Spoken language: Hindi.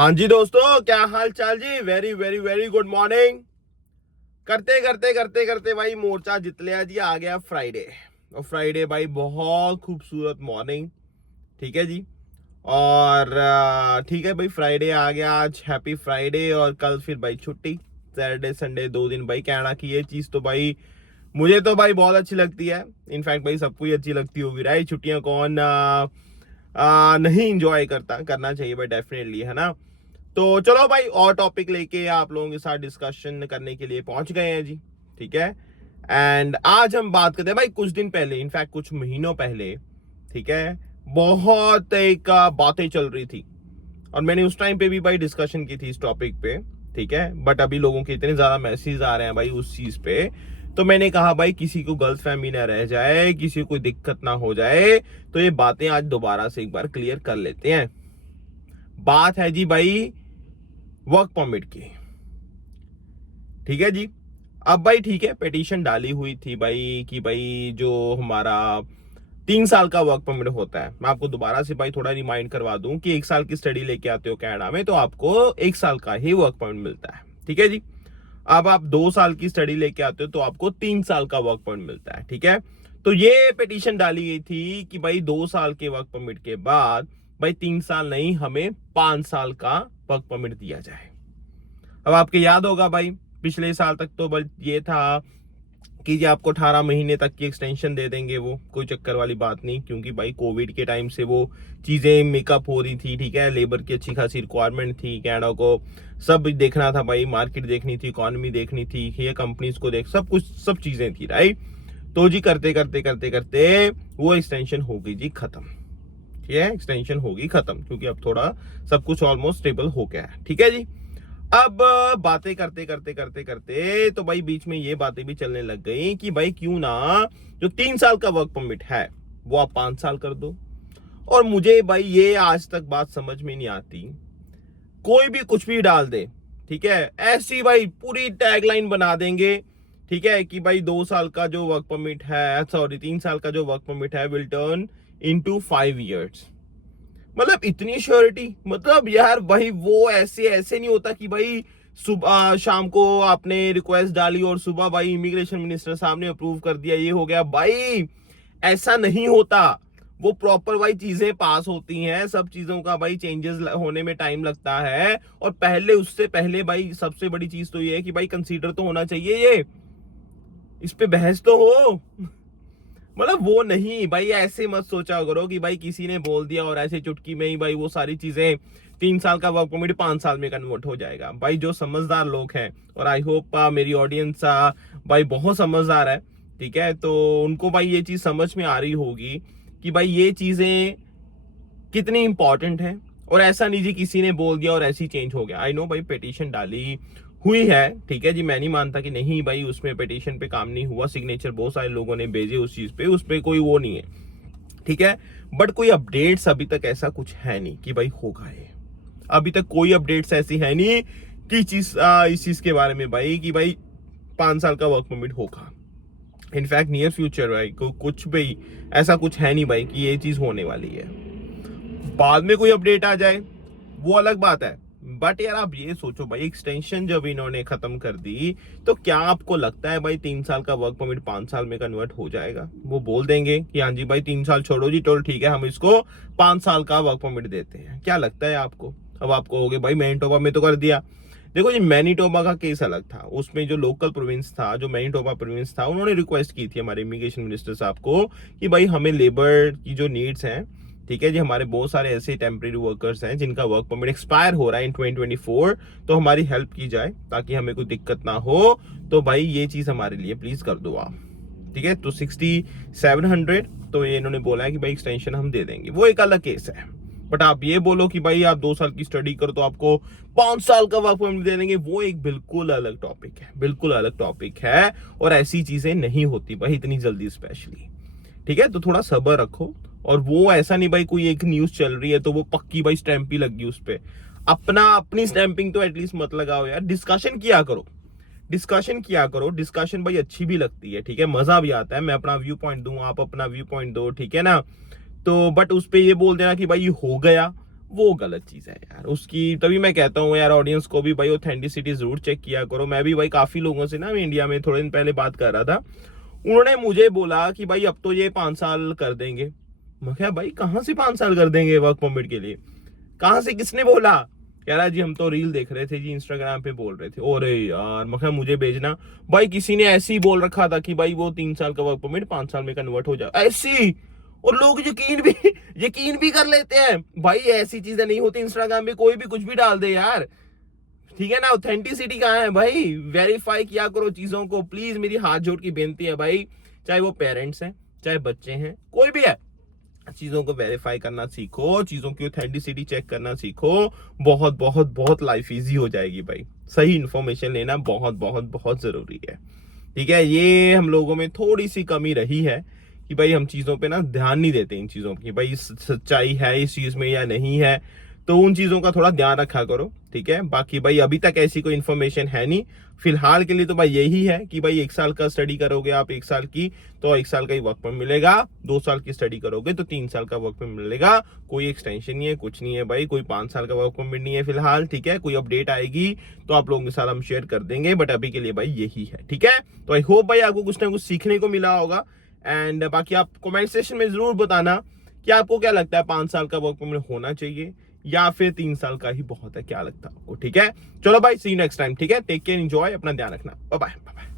हाँ जी दोस्तों, क्या हाल चाल जी। Very very very good morning. करते करते करते करते भाई मोर्चा जित लिया जी। आ गया फ्राइडे। और फ्राइडे भाई बहुत खूबसूरत मॉर्निंग। ठीक है जी। और ठीक है भाई, फ्राइडे आ गया आज। Happy Friday. और कल फिर भाई छुट्टी। सैटरडे संडे 2 दिन भाई कनाडा की। ये चीज तो भाई मुझे तो भाई बहुत अच्छी लगती है। इनफैक्ट भाई सबको ही अच्छी लगती होगी, राइट। छुट्टियां कौन नहीं इंजॉय करना चाहिए भाई, डेफिनेटली, है ना। तो चलो भाई, और टॉपिक लेके आप लोगों के साथ डिस्कशन करने के लिए पहुंच गए हैं जी। ठीक है। एंड आज हम बात करते हैं भाई, कुछ दिन पहले, इनफैक्ट कुछ महीनों पहले, ठीक है, बहुत एक बातें चल रही थी। और मैंने उस टाइम पे भी भाई डिस्कशन की थी इस टॉपिक पे। ठीक है। बट अभी लोगों के इतने ज्यादा मैसेज आ रहे हैं भाई उस चीज पे, तो मैंने कहा भाई किसी को गलतफहमी ना रह जाए, किसी को कोई दिक्कत ना हो जाए, तो ये बातें आज दोबारा से एक बार क्लियर कर लेते हैं। बात है जी भाई वर्क परमिट की। ठीक है जी। अब भाई ठीक है, पिटीशन डाली हुई थी भाई कि भाई जो हमारा 3 साल का वर्क परमिट होता है, मैं आपको दोबारा से भाई थोड़ा रिमाइंड करवा दूं कि 1 साल की स्टडी लेके आते हो कनाडा में तो आपको 1 साल का ही वर्क परमिट मिलता है। ठीक है जी। अब आप 2 साल की स्टडी लेके आते हो तो आपको 3 साल का वर्क परमिट मिलता है। ठीक है। तो ये पिटीशन डाली गई थी कि भाई 2 साल के वर्क परमिट के बाद भाई 3 साल नहीं, हमें 5 साल का वर्क परमिट दिया जाए। अब आपके याद होगा भाई, पिछले साल तक तो बस ये था कि ये आपको 18 महीने तक की एक्सटेंशन दे देंगे, वो कोई चक्कर वाली बात नहीं, क्योंकि भाई कोविड के टाइम से वो चीजें मेकअप हो रही थी। ठीक है। लेबर की अच्छी खासी रिक्वायरमेंट थी कनाडा को, सब देखना था भाई, मार्केट देखनी थी, इकोनॉमी देखनी थी, ये कंपनीज को सब कुछ, सब चीजें थी, राइट। तो जी करते करते करते करते वो एक्सटेंशन हो गई जी खत्म। ठीक है। एक्सटेंशन होगी खत्म, क्योंकि अब थोड़ा सब कुछ ऑलमोस्ट स्टेबल हो गया है। ठीक है जी। अब बातें करते करते करते करते तो भाई बीच में ये बातें भी चलने लग गई कि भाई क्यों ना जो 3 साल का वर्क परमिट है वो आप 5 साल कर दो। और मुझे भाई ये आज तक बात समझ में नहीं आती, कोई भी कुछ भी डाल दे। ठीक है। ऐसी भाई पूरी टैगलाइन बना देंगे, ठीक है, कि भाई 2 साल का जो वर्क परमिट है, सॉरी 3 साल का जो वर्क परमिट है विल टर्न इनटू 5 इयर्स। मतलब इतनी श्योरिटी, मतलब यार भाई वो ऐसे ऐसे नहीं होता कि भाई सुबह शाम को आपने रिक्वेस्ट डाली और सुबह भाई इमिग्रेशन मिनिस्टर साहब ने अप्रूव कर दिया, ये हो गया भाई। ऐसा नहीं होता। वो प्रॉपर भाई चीजें पास होती हैं, सब चीजों का भाई चेंजेस होने में टाइम लगता है। और पहले, उससे पहले भाई सबसे बड़ी चीज तो ये है कि भाई कंसीडर तो होना चाहिए, ये इस पे बहस तो हो। मतलब वो नहीं भाई, ऐसे मत सोचा करो कि भाई किसी ने बोल दिया और ऐसे चुटकी में ही भाई वो सारी चीजें 3 साल का वर्क परमिट 5 साल में कन्वर्ट हो जाएगा। भाई जो समझदार लोग हैं, और आई होप मेरी ऑडियंस भाई बहुत समझदार है, ठीक है, तो उनको भाई ये चीज समझ में आ रही होगी कि भाई ये चीजें कितनी इंपॉर्टेंट है। और ऐसा नहीं जी किसी ने बोल दिया और ऐसी चेंज हो गया। आई नो भाई पिटीशन डाली हुई है, ठीक है जी, मैं नहीं मानता कि नहीं भाई उसमें पिटीशन पे काम नहीं हुआ, सिग्नेचर बहुत सारे लोगों ने भेजे उस चीज पे, उस पे कोई वो नहीं है, ठीक है। बट कोई अपडेट्स अभी तक ऐसा कुछ है नहीं कि भाई होगा ये। अभी तक कोई अपडेट्स ऐसी है नहीं कि इस चीज के बारे में भाई कि भाई 5 साल का वर्क परमिट होगा। इनफैक्ट नियर फ्यूचर भाई कुछ भी ऐसा कुछ है नहीं भाई कि ये चीज होने वाली है। बाद में कोई अपडेट आ जाए वो अलग बात है। बट यार आप ये सोचो भाई, एक्सटेंशन जब इन्होंने खत्म कर दी तो क्या आपको लगता है भाई 3 साल का वर्क परमिट 5 साल में कन्वर्ट हो जाएगा? वो बोल देंगे कि हाँ जी भाई 3 साल छोड़ो जी, तो ठीक है हम इसको 5 साल का वर्क परमिट देते हैं। क्या लगता है आपको? अब आप कहोगे भाई मैनिटोबा में तो कर दिया। देखो जी, मैनिटोबा का केस अलग था। उसमें जो लोकल प्रोविंस था, जो मैनिटोबा प्रोविंस था, उन्होंने रिक्वेस्ट की थी हमारे इमिग्रेशन मिनिस्टर साहब को कि भाई हमें लेबर की जो नीड्स हैं, ठीक है जी, हमारे बहुत सारे ऐसे टेम्परेरी वर्कर्स हैं जिनका वर्क परमिट एक्सपायर हो रहा है इन 2024, तो हमारी हेल्प की जाए ताकि हमें कोई दिक्कत ना हो। तो भाई ये चीज हमारे लिए प्लीज कर दो आप। ठीक है। तो 6700, तो ये इन्होंने बोला है कि भाई एक्सटेंशन हम दे देंगे, वो एक अलग केस है। बट आप ये बोलो कि भाई आप 2 साल की स्टडी करो तो आपको 5 साल का वर्क परमिट दे देंगे, वो एक बिल्कुल अलग टॉपिक है, बिल्कुल अलग टॉपिक है। और ऐसी चीजें नहीं होती भाई इतनी जल्दी स्पेशली। ठीक है। तो थोड़ा सब्र रखो। और वो ऐसा नहीं भाई कोई एक न्यूज चल रही है तो वो पक्की भाई स्टैंप ही लग गई उस पर। अपनी स्टैंपिंग तो एटलीस्ट मत लगाओ यार, डिस्कशन किया करो, डिस्कशन किया करो। डिस्कशन भाई अच्छी भी लगती है, ठीक है, मजा भी आता है। मैं अपना व्यू पॉइंट दूं, आप अपना व्यू पॉइंट दो, ठीक है ना। तो बट उस पे ये बोल देना कि भाई ये हो गया, वो गलत चीज है यार उसकी। तभी मैं कहता हूँ यार ऑडियंस को भी भाई ऑथेंटिसिटी जरूर चेक किया करो। मैं भी भाई काफी लोगों से ना इंडिया में थोड़े दिन पहले बात कर रहा था, उन्होंने मुझे बोला कि भाई अब तो ये 5 साल कर देंगे। मैं क्या भाई कहाँ से 5 साल कर देंगे वर्क परमिट के लिए, कहाँ से, किसने बोला? कह रहा जी हम तो रील देख रहे थे जी, इंस्टाग्राम पे बोल रहे थे। अरे यार मैं क्या मुझे भेजना भाई, किसी ने ऐसे ही बोल रखा था कि भाई वो 3 साल का वर्क परमिट 5 साल में कन्वर्ट हो जाए ऐसी, और लोग यकीन भी कर लेते हैं। भाई ऐसी चीजें नहीं होती, इंस्टाग्राम पे कोई भी कुछ भी डाल दे यार, ठीक है ना। ऑथेंटिसिटी कहाँ है भाई? वेरीफाई किया करो चीजों को प्लीज, मेरी हाथ जोड़ की बेनती है भाई। चाहे वो पेरेंट्स हैं, चाहे बच्चे हैं, कोई भी है, चीजों को वेरीफाई करना सीखो, चीजों की ऑथेंटिसिटी चेक करना सीखो। बहुत बहुत बहुत लाइफ इजी हो जाएगी भाई। सही इंफॉर्मेशन लेना बहुत बहुत बहुत जरूरी है, ठीक है। ये हम लोगों में थोड़ी सी कमी रही है कि भाई हम चीजों पे ना ध्यान नहीं देते, इन चीजों की भाई सच्चाई है इस चीज में या नहीं है, तो उन चीजों का थोड़ा ध्यान रखा करो, ठीक है। बाकी भाई अभी तक ऐसी कोई इन्फॉर्मेशन है नहीं फिलहाल के लिए, तो भाई यही है कि भाई 1 साल का स्टडी करोगे आप, 1 साल की, तो 1 साल का ही वर्क परमिट मिलेगा। 2 साल की स्टडी करोगे तो 3 साल का वर्क परमिट मिलेगा। कोई एक्सटेंशन नहीं है, कुछ नहीं है भाई, कोई 5 साल का वर्क परमिट नहीं है फिलहाल, ठीक है। कोई अपडेट आएगी तो आप लोगों के साथ हम शेयर कर देंगे, बट अभी के लिए भाई यही है, ठीक है। तो आई होप भाई आपको कुछ ना कुछ सीखने को मिला होगा। एंड बाकी आप कमेंट सेक्शन में जरूर बताना कि आपको क्या लगता है, 5 साल का वर्क परमिट होना चाहिए या फिर 3 साल का ही बहुत है, क्या लगता है आपको, ठीक है। चलो भाई सी यू नेक्स्ट टाइम, ठीक है। टेक केयर, एंजॉय, अपना ध्यान रखना, बाय बाय।